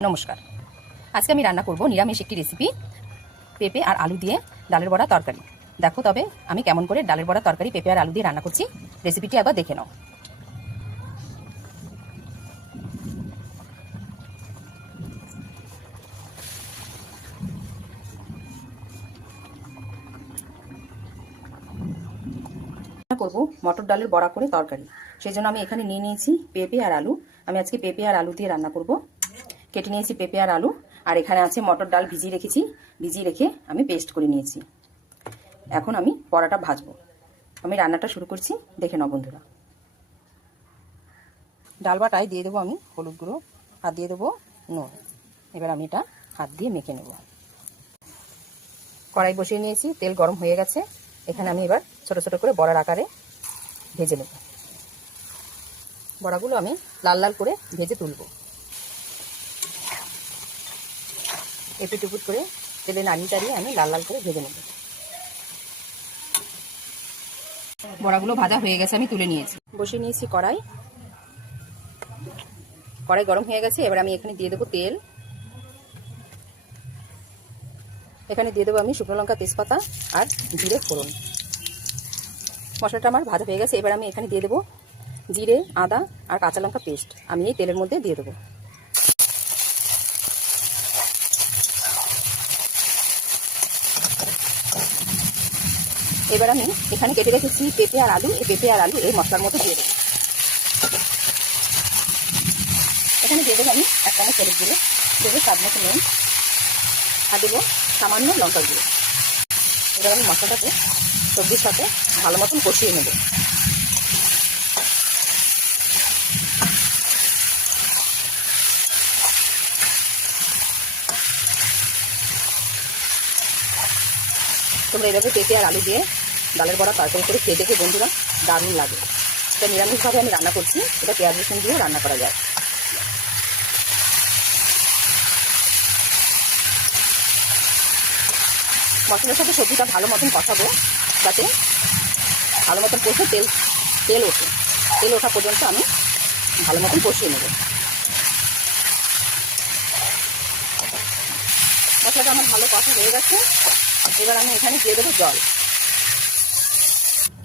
নমস্কার। আজকে আমি রান্না করব নিরামিষ একটি রেসিপি, পেঁপে আর আলু দিয়ে ডালের বড়া তরকারি। দেখো তবে আমি কেমন করে ডালের বড়া তরকারি পেঁপে আর আলু দিয়ে রান্না করছি, রেসিপিটি একবার দেখে নাও। রান্না করব মটর ডালের বড়া করে তরকারি। সেই জন্য আমি এখানে নিয়ে নিয়েছি পেঁপে আর আলু। আমি আজকে পেঁপে আর আলু দিয়ে রান্না করব। কেটে নিয়েছি পেঁপে আর আলু, আর এখানে আছে মটর ডাল ভিজিয়ে রেখেছি। ভিজিয়ে রেখে আমি পেস্ট করে নিয়েছি। এখন আমি বড়াটা ভাজবো। আমি রান্নাটা শুরু করছি, দেখে নাও বন্ধুরা। ডাল বাটায় দিয়ে দেবো আমি হলুদ গুঁড়ো, আর দিয়ে দেবো নুন। এবার আমি এটা হাত দিয়ে মেখে নেব। কড়াই বসিয়ে নিয়েছি, তেল গরম হয়ে গেছে। এখানে আমি এবার ছোট ছোট করে বড়ার আকারে ভেজে নেব। বড়াগুলো আমি লাল লাল করে ভেজে তুলব। এপিট উপুট করে তেলে নাড়িয়ে চাড়িয়ে আমি লাল লাল করে ভেজে নেব। বড়াগুলো ভাজা হয়ে গেছে, আমি তুলে নিয়েছি। বসিয়ে নিয়েছি কড়াই। কড়াই গরম হয়ে গেছে। এবার আমি এখানে দিয়ে দেবো তেল। এখানে দিয়ে দেবো আমি শুকনো লঙ্কা, তেজপাতা আর জিরে ফোড়ন। মশলাটা আমার ভাজা হয়ে গেছে। এবার আমি এখানে দিয়ে দেবো জিরে, আদা আর কাঁচা লঙ্কা পেস্ট। আমি এই তেলের মধ্যে দিয়ে দেবো। এবার আমি এখানে কেটে রেখেছি পেঁপে আর আলু। এই পেঁপে আর আলু এই মশলার মধ্যে দিয়ে দেবো। এখানে দিয়ে দেবো আমি 1 চামচ হলুদ গুঁড়ো, দেবো স্বাদ মতো নুন, আর দেবো সামান্য লঙ্কার গুঁড়ো। এবার আমি মশলাটাকে সবজির সাথে ভালো মতন কষিয়ে নেব। তোমরা এভাবে পেঁপে আর আলু দিয়ে ডালের বড়া তরকারি করে খেয়ে দেখে বন্ধুরা, দারুণ লাগে। এটা নিরামিষভাবে আমি রান্না করছি, এটা পেঁয়াজ রসুন দিয়েও রান্না করা যায়। মশলার সাথে সবজিটা ভালো মতন কষাবো, যাতে ভালো মতন কষে তেল ওঠে। তেল ওঠা পর্যন্ত আমি ভালো মতন কষিয়ে নেব। মশলাটা আমার ভালো কষা হয়ে গেছে। এবার আমি এখানে দিয়ে দেবো জল।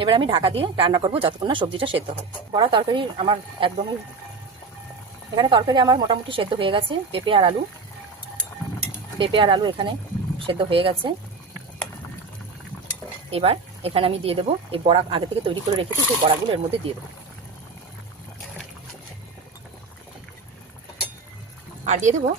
এবার আমি ঢাকা দিয়ে রান্না করবো যতক্ষণ না সবজিটা সেদ্ধ হয়। বড়া তরকারি আমার একদমই, এখানে তরকারি আমার মোটামুটি সেদ্ধ হয়ে গেছে। পেঁপে আর আলু এখানে সেদ্ধ হয়ে গেছে। এবার এখানে আমি দিয়ে দেবো এই বড়া আগে থেকে তৈরি করে রেখেছি, সেই বড়াগুলো এর মধ্যে দিয়ে দেবো। আর দিয়ে দেবো